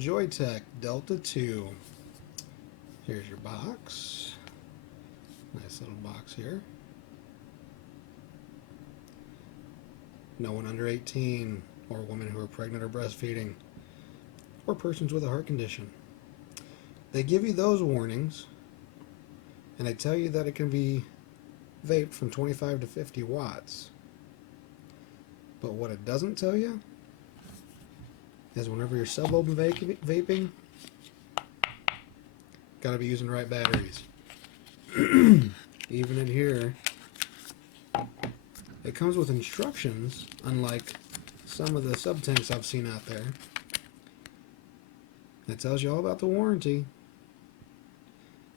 Joyetech Delta II. Here's your box. Nice little box here. No one under 18, or women who are pregnant or breastfeeding, or persons with a heart condition. They give you those warnings, and they tell you that it can be vaped from 25 to 50 watts. But what it doesn't tell you is whenever you're sub-open vaping, got to be using the right batteries. Even in here, it comes with instructions, unlike some of the sub-tanks I've seen out there. It tells you all about the warranty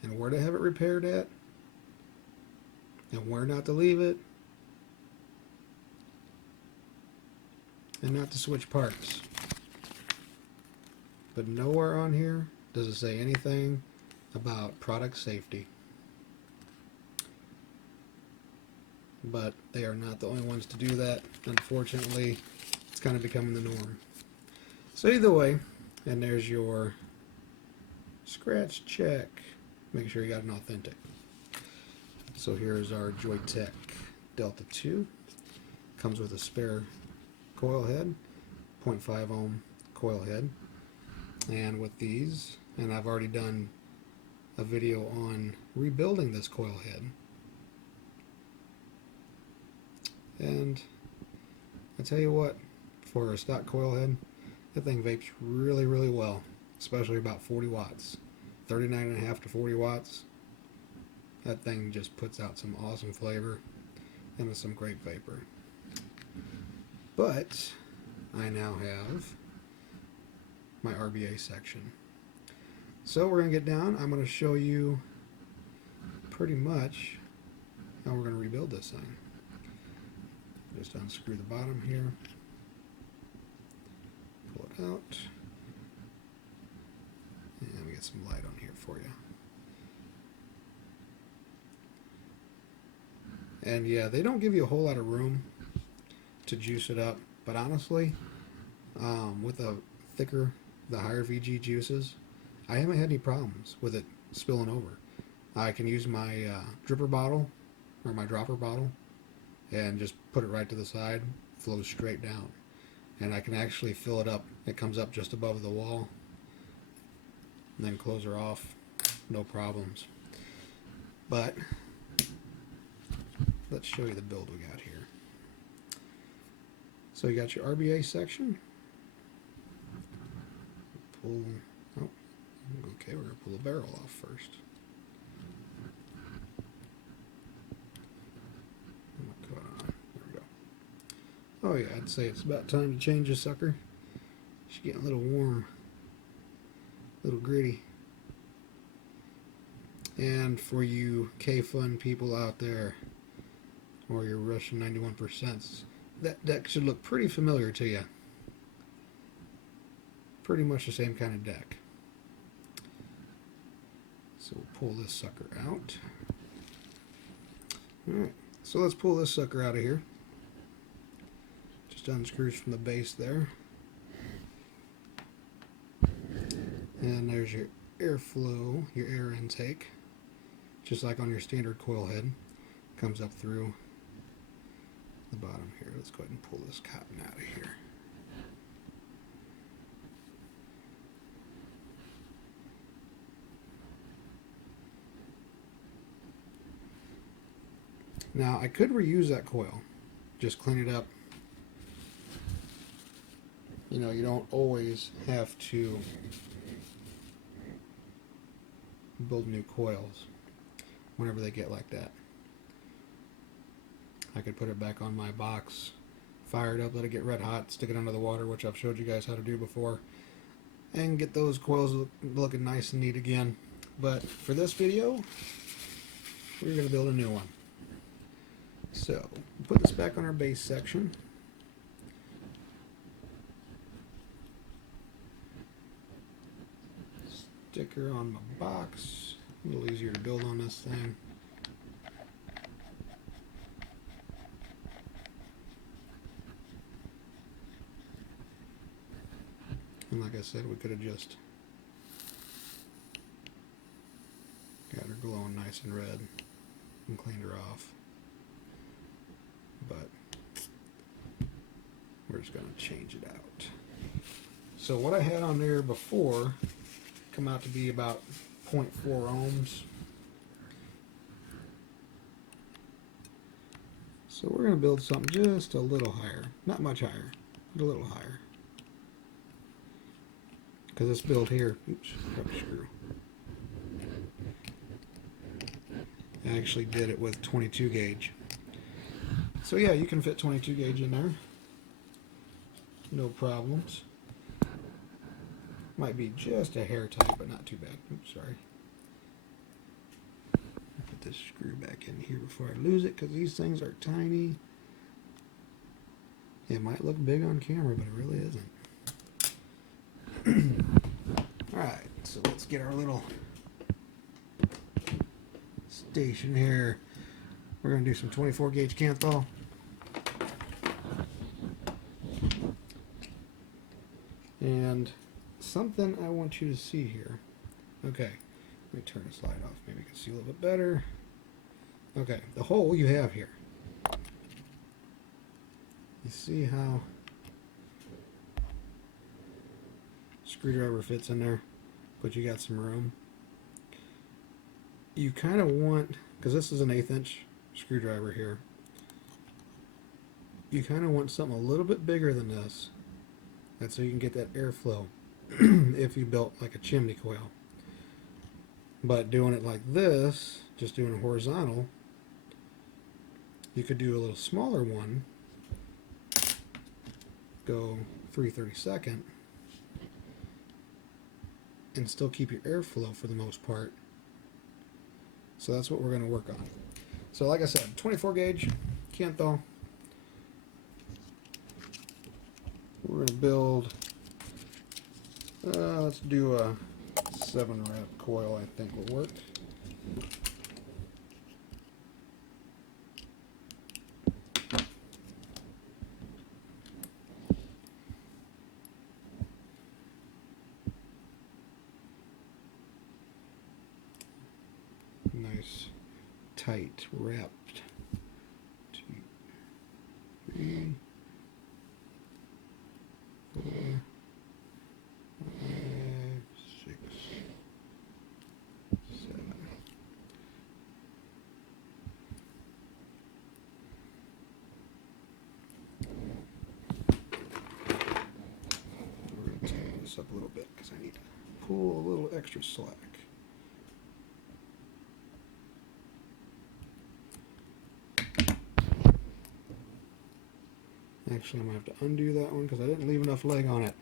and where to have it repaired at and where not to leave it and not to switch parts. But nowhere on here does it say anything about product safety. But they are not the only ones to do that. Unfortunately, it's kind of becoming the norm. So either way, and there's your scratch check. Make sure you got an authentic. So here's our Joyetech Delta II. Comes with a spare coil head, 0.5 ohm coil head. And with these, and I've already done a video on rebuilding this coil head. And I tell you what, for a stock coil head, that thing vapes really, really well, especially about 40 watts. 39.5 to 40 watts. That thing just puts out some awesome flavor and some great vapor. But I now have my RBA section. So we're going to get down. I'm going to show you pretty much how we're going to rebuild this thing. Just unscrew the bottom here, pull it out, and we get some light on here for you. And yeah, they don't give you a whole lot of room to juice it up, but honestly, with the higher VG juices, I haven't had any problems with it spilling over. I can use my dripper bottle or my dropper bottle and just put it right to the side, flows straight down. And I can actually fill it up. It comes up just above the wall, and then close her off, no problems. But let's show you the build we got here. So you got your RBA section. Pull, oh, okay, we're gonna pull the barrel off first. Oh yeah, I'd say it's about time to change this sucker. She's getting a little warm, a little gritty. And for you K-Fun people out there, or your Russian 91%, that deck should look pretty familiar to you. Pretty much the same kind of deck. So we'll pull this sucker out. Alright, so let's pull this sucker out of here. Unscrews from the base there, and there's your airflow, your air intake, just like on your standard coil head. Comes up through the bottom here. Let's go ahead and pull this cotton out of here. Now I could reuse that coil, just clean it up. You know, you don't always have to build new coils whenever they get like that. I could put it back on my box, fire it up, let it get red hot, stick it under the water, which I've showed you guys how to do before, and get those coils looking nice and neat again. But for this video, we're going to build a new one. So, put this back on our base section. Sticker on my box, a little easier to build on this thing. And like I said, we could have just got her glowing nice and red and cleaned her off. But we're just going to change it out. So what I had on there before come out to be about 0.4 ohms. So we're going to build something just a little higher. Not much higher, but a little higher. Because this build here, oops, got a screw. I actually did it with 22 gauge. So yeah, you can fit 22 gauge in there. No problems. Might be just a hair tight, but not too bad. Oops, sorry. Put this screw back in here before I lose it, because these things are tiny. It might look big on camera, but it really isn't. Alright, so let's get our little station here. We're going to do some 24 gauge Kanthal. And something I want you to see here. Okay, let me turn the slide off. Maybe you can see a little bit better. Okay, the hole you have here. You see how screwdriver fits in there, but you got some room. You kind of want, because this is an 1/8 inch screwdriver here, you kind of want something a little bit bigger than this. That's so you can get that airflow if you built like a chimney coil. But doing it like this, just doing a horizontal, you could do a little smaller one, go 3/32, and still keep your airflow for the most part. So that's what we're going to work on. So like I said, 24 gauge Kanthal. We're going to build, let's do a 7 wrap coil, I think will work. Nice tight wrapped. 2, 3, 4, 5, 6, 7. We're going to tighten this up a little bit because I need to pull a little extra slack. Actually, I'm going to have to undo that one because I didn't leave enough leg on it.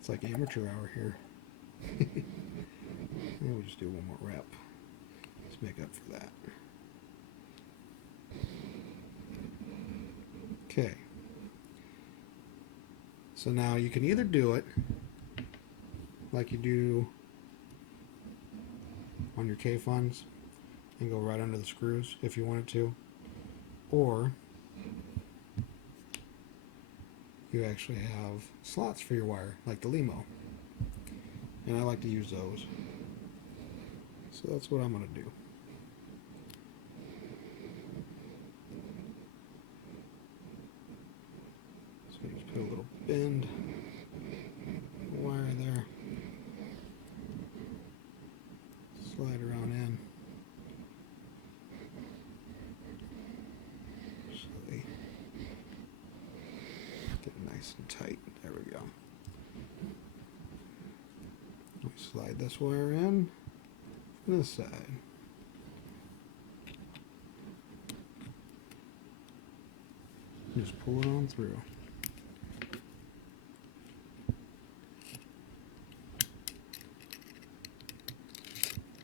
It's like amateur hour here. And we'll just do one more wrap. Let's make up for that. Okay. So now you can either do it like you do on your K-funds and go right under the screws if you wanted to, or you actually have slots for your wire, like the Limo. And I like to use those. So that's what I'm going to do. So just put a little bend wire there. Slide around in. So they get nice and tight. There we go. Slide this wire in from this side. Just pull it on through.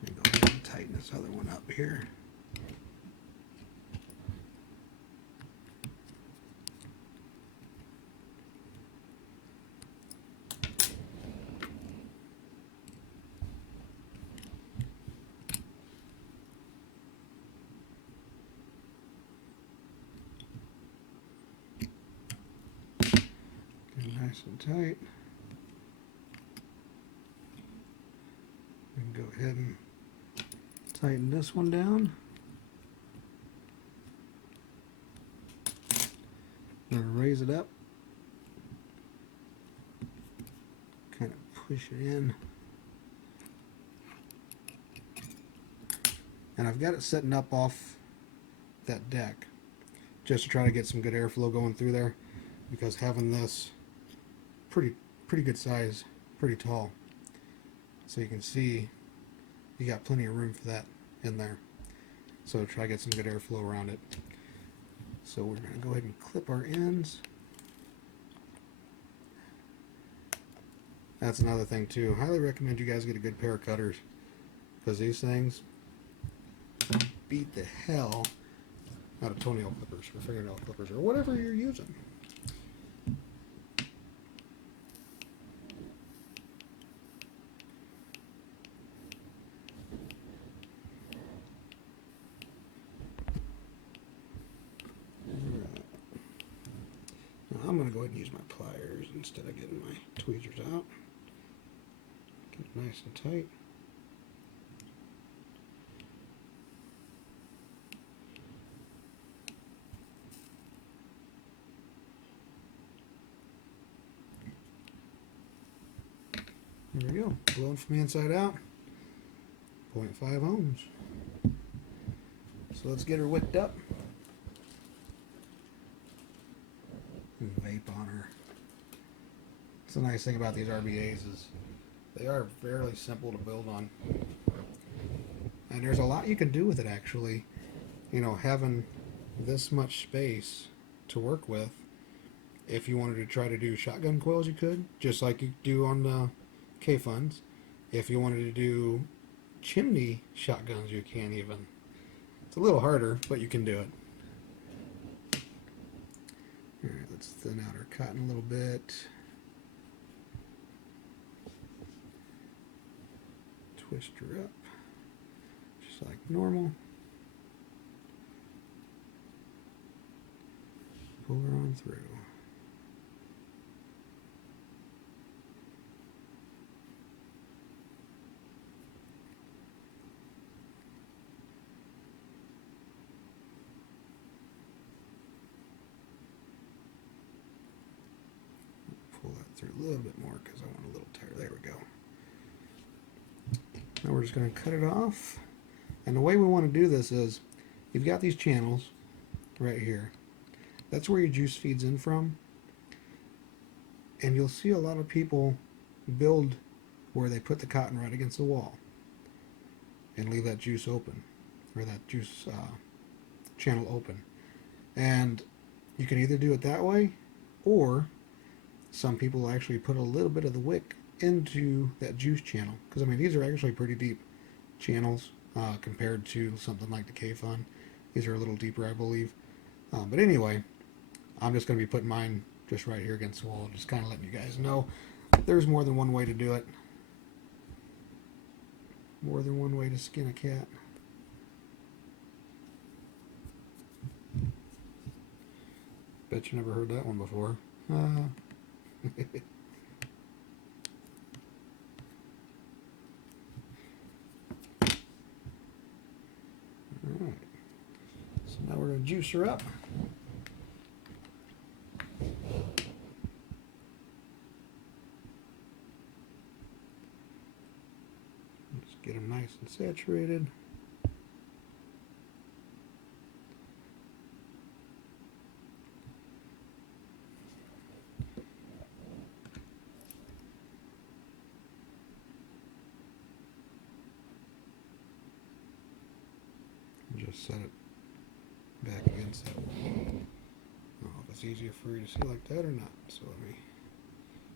And go ahead and tighten this other one up here. nice and tight. And go ahead and tighten this one down. And raise it up. Kind of push it in. And I've got it setting up off that deck just to try to get some good airflow going through there, because having this pretty good size, pretty tall, so you can see you got plenty of room for that in there. So try to get some good airflow around it. So we're going to go ahead and clip our ends. That's another thing too. Highly recommend you guys get a good pair of cutters, because these things beat the hell out of toenail clippers or fingernail clippers or whatever you're using. Now I'm going to go ahead and use my pliers instead of getting my tweezers out. Get it nice and tight. There we go, blowing from the inside out, 0.5 ohms. So let's get her wicked up and vape on her. That's the nice thing about these RBAs is they are fairly simple to build on. And there's a lot you can do with it actually. You know, having this much space to work with, if you wanted to try to do shotgun coils you could, just like you do on the K-Funds. If you wanted to do chimney shotguns, you can even. It's a little harder, but you can do it. Alright, let's thin out our cotton a little bit. Twist her up, just like normal. Pull her on through. Pull that through a little bit more because I want a little tear. There we go. Now we're just going to cut it off. And the way we want to do this is, you've got these channels right here. That's where your juice feeds in from. And you'll see a lot of people build where they put the cotton right against the wall and leave that juice open, or that juice channel open. And you can either do it that way, or some people actually put a little bit of the wick into that juice channel, because I mean these are actually pretty deep channels compared to something like the K-Fun. These are a little deeper, I believe. But anyway, I'm just going to be putting mine just right here against the wall, just kind of letting you guys know there's more than one way to do it. More than one way to skin a cat. Bet you never heard that one before. Alright, so now we're going to juice her up. Let's get them nice and saturated. Just set it back against that wall. I don't know if it's easier for you to see like that or not, so let me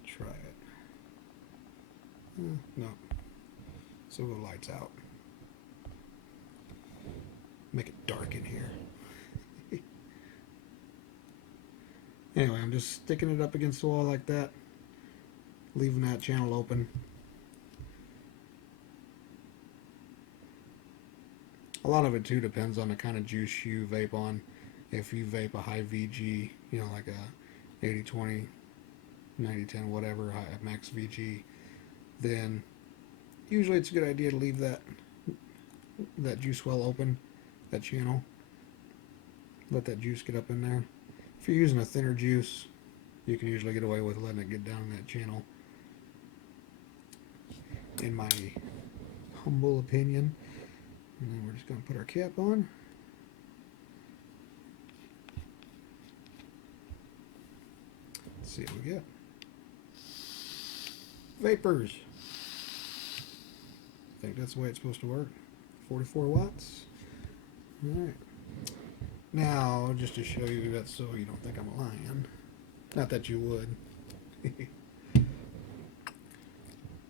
try it. No. So we'll go lights out. Make it dark in here. Anyway, I'm just sticking it up against the wall like that, leaving that channel open. A lot of it too depends on the kind of juice you vape on. If you vape a high VG, you know, like a 80-20 9010, whatever, max VG, then usually it's a good idea to leave that juice well open, that channel. Let that juice get up in there. If you're using a thinner juice, you can usually get away with letting it get down that channel, in my humble opinion. And then we're just going to put our cap on. Let's see what we get. Vapors. I think that's the way it's supposed to work. 44 watts. Alright. Now, just to show you that so you don't think I'm lying. Not that you would.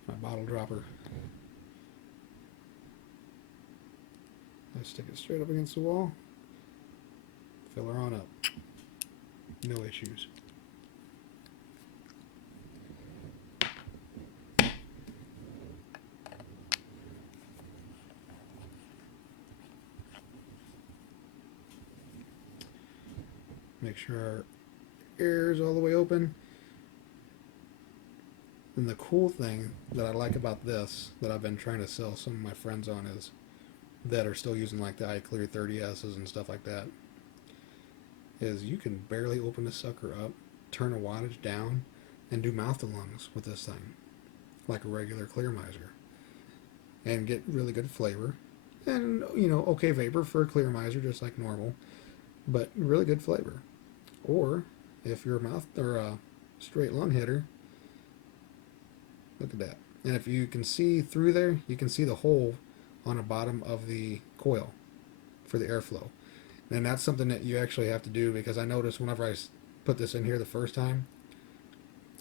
My bottle dropper. I stick it straight up against the wall. Fill her on up. No issues. Make sure our air is all the way open. And the cool thing that I like about this, that I've been trying to sell some of my friends on, is that are still using like the iClear 30S's and stuff like that, is you can barely open the sucker up, turn a wattage down, and do mouth to lungs with this thing, like a regular clear miser, and get really good flavor, and okay vapor for a clear miser, just like normal, but really good flavor. Or if you're a mouth or a straight lung hitter, look at that. And if you can see through there, you can see the hole on the bottom of the coil for the airflow. And that's something that you actually have to do, because I noticed whenever I put this in here the first time,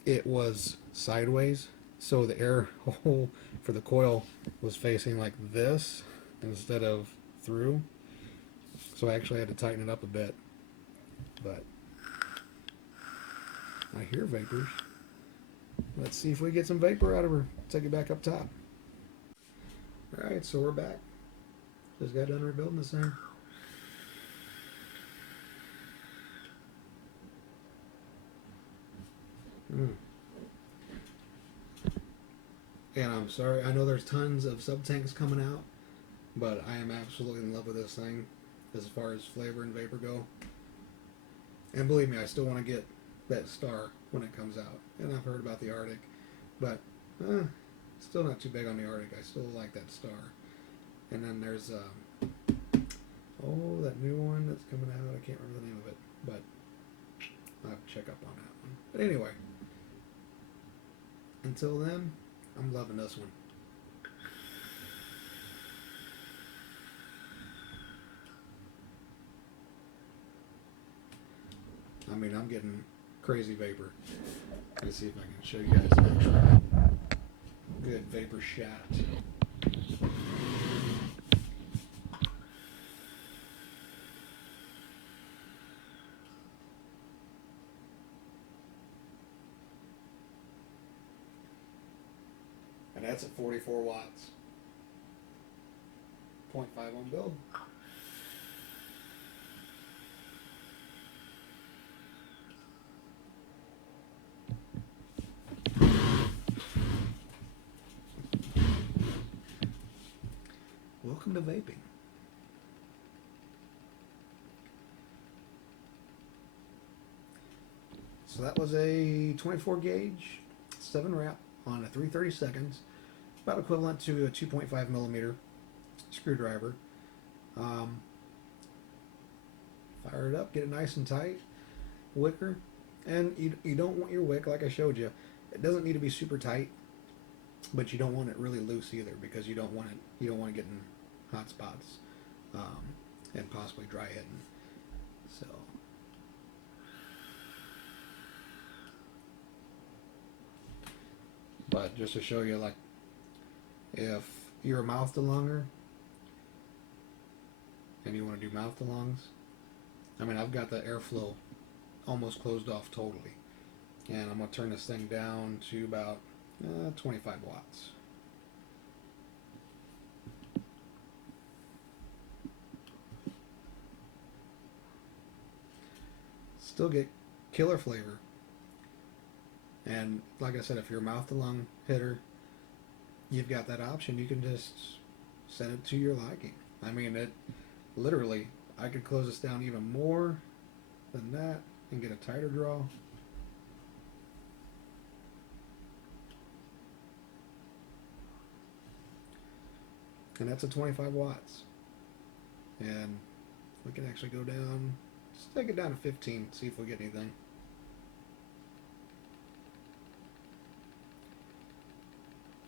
it was sideways. So the air hole for the coil was facing like this instead of through. So I actually had to tighten it up a bit. But I hear vapors. Let's see if we get some vapor out of her. Take it back up top. Alright, so we're back. Just got done rebuilding this thing. And I'm sorry, I know there's tons of sub-tanks coming out, but I am absolutely in love with this thing as far as flavor and vapor go. And believe me, I still want to get that star when it comes out. And I've heard about the Arctic, but still not too big on the Arctic. I still like that star. And then there's that new one that's coming out. I can't remember the name of it, but I'll have to check up on that one. But anyway, until then, I'm loving this one. I mean, I'm getting crazy vapor. Let me see if I can show you guys an actual good vapor shot. And that's at 44 watts. 0.5 on build. Welcome to vaping. So that was a 24 gauge 7 wrap on a 3/30 seconds, about equivalent to a 2.5 millimeter screwdriver. Fire it up, get it nice and tight, wicker, and you don't want your wick, like I showed you, it doesn't need to be super tight, but you don't want it really loose either, because you don't want to get in hot spots and possibly dry hitting. So but just to show you, like, if you're a mouth to lunger and you want to do mouth to lungs, I mean, I've got the airflow almost closed off totally, and I'm going to turn this thing down to about 25 watts. Still get killer flavor, And like I said, if you're a mouth to lung hitter, you've got that option. You can just set it to your liking. I mean, it literally, I could close this down even more than that and get a tighter draw. And that's a 25 watts. And we can actually go down, let's take it down to 15, see if we get anything.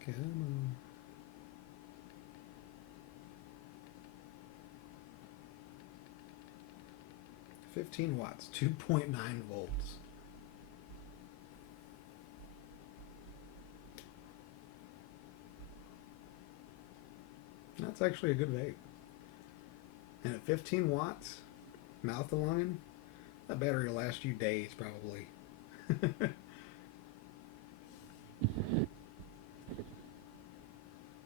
Come on. $15 watts, 2.9 volts. That's actually a good vape. And at 15 watts, mouth to lunging, that battery will last you days probably.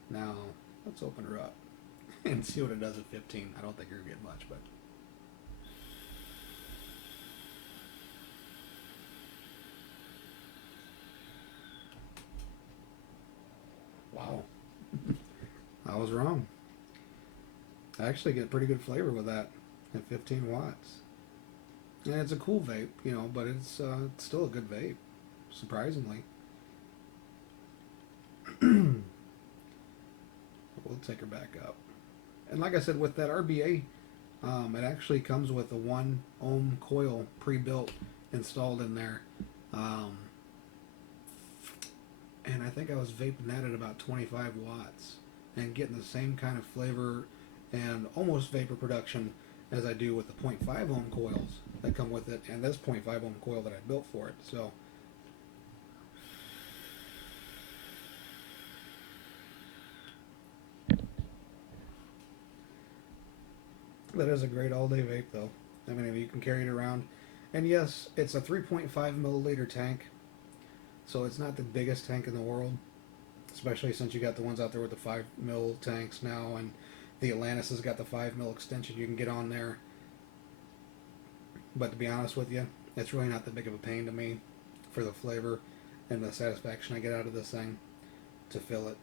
Now, let's open her up and see what it does at 15. I don't think you're going to get much, but... Wow. I was wrong. I actually get pretty good flavor with that at 15 watts. And it's a cool vape, you know, but it's still a good vape, surprisingly. We'll take her back up. And like I said, with that RBA, it actually comes with a 1 ohm coil pre-built installed in there. And I think I was vaping that at about 25 watts and getting the same kind of flavor and almost vapor production as I do with the 0.5 ohm coils that come with it and this 0.5 ohm coil that I built for it. So that is a great all-day vape though. I mean, you can carry it around. And yes, it's a 3.5 milliliter tank, so it's not the biggest tank in the world, especially since you got the ones out there with the 5 mil tanks now, and the Atlantis has got the 5 mil extension you can get on there. But to be honest with you, it's really not that big of a pain to me for the flavor and the satisfaction I get out of this thing to fill it.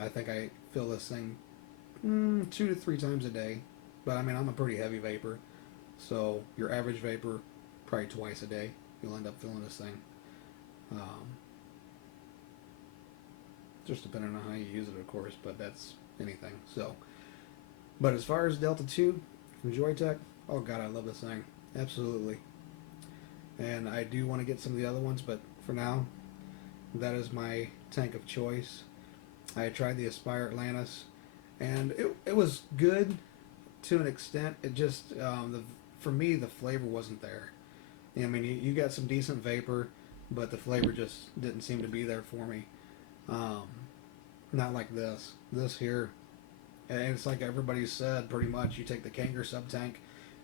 I think I fill this thing 2 to 3 times a day. But I mean, I'm a pretty heavy vapor, so your average vapor, probably twice a day, you'll end up filling this thing. Just depending on how you use it, of course, but that's anything. So, but as far as Delta II from Joyetech, oh god, I love this thing. Absolutely. And I do want to get some of the other ones, but for now, that is my tank of choice. I tried the Aspire Atlantis, and it was good to an extent. It just, for me, the flavor wasn't there. I mean, you got some decent vapor, but the flavor just didn't seem to be there for me. Not like this. This here, and it's like everybody said, pretty much, you take the Kanger sub-tank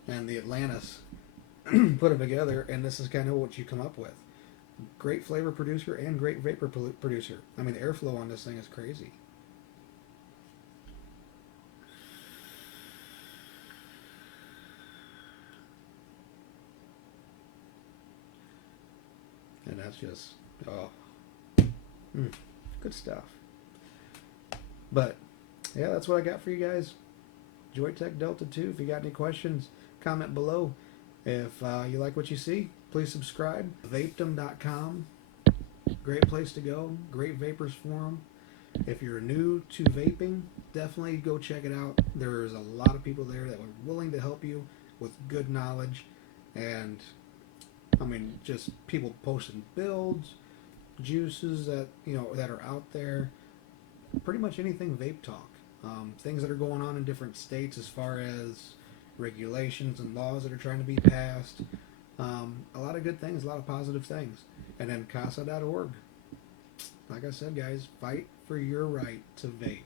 and the Atlantis, put them together, and this is kind of what you come up with. Great flavor producer and great vapor producer. I mean, the airflow on this thing is crazy. And that's just, good stuff. But, yeah, that's what I got for you guys. Joyetech Delta II. If you got any questions, comment below. If you like what you see, please subscribe. Vapedom.com. Great place to go. Great vapors forum. If you're new to vaping, definitely go check it out. There's a lot of people there that are willing to help you with good knowledge. And, I mean, just people posting builds, juices that, that are out there. Pretty much anything vape talk. Things that are going on in different states as far as regulations and laws that are trying to be passed. A lot of good things, a lot of positive things. And then CASA.org. Like I said, guys, fight for your right to vape.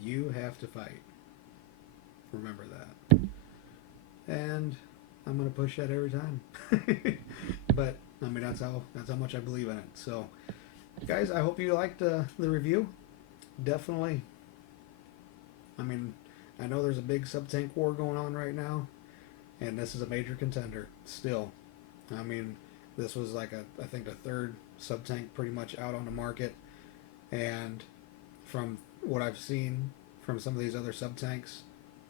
You have to fight. Remember that. And I'm going to push that every time. But, I mean, that's how much I believe in it. So, guys, I hope you liked the review. Definitely. I mean, I know there's a big sub-tank war going on right now, and this is a major contender still. I mean, This was like I think the third sub tank pretty much out on the market, and from what I've seen from some of these other sub tanks,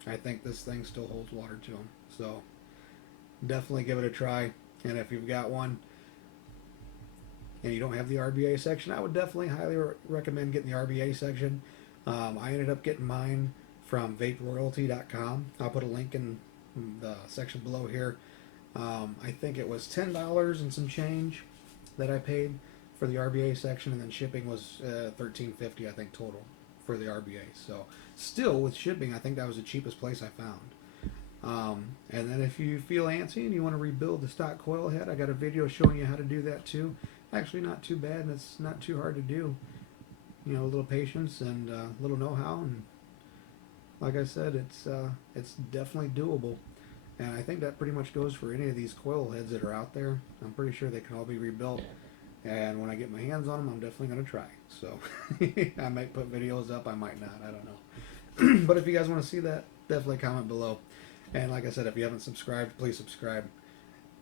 I think this thing still holds water to them. So definitely give it a try. And if you've got one and you don't have the RBA section, I would definitely highly recommend getting the RBA section. I ended up getting mine from vaperoyalty.com. I'll put a link in the section below here. I think it was $10 and some change that I paid for the RBA section, and then shipping was $13.50 I think total for the RBA. So still with shipping, I think that was the cheapest place I found. And then if you feel antsy and you want to rebuild the stock coil head, I got a video showing you how to do that too. Actually not too bad, and it's not too hard to do. You know, a little patience and a little know-how, and like I said, it's definitely doable. And I think that pretty much goes for any of these coil heads that are out there. I'm pretty sure they can all be rebuilt. And when I get my hands on them, I'm definitely going to try. So I might put videos up, I might not, I don't know. But if you guys want to see that, definitely comment below. And like I said, if you haven't subscribed, please subscribe.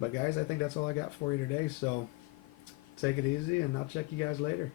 But guys, I think that's all I got for you today. So take it easy, and I'll check you guys later.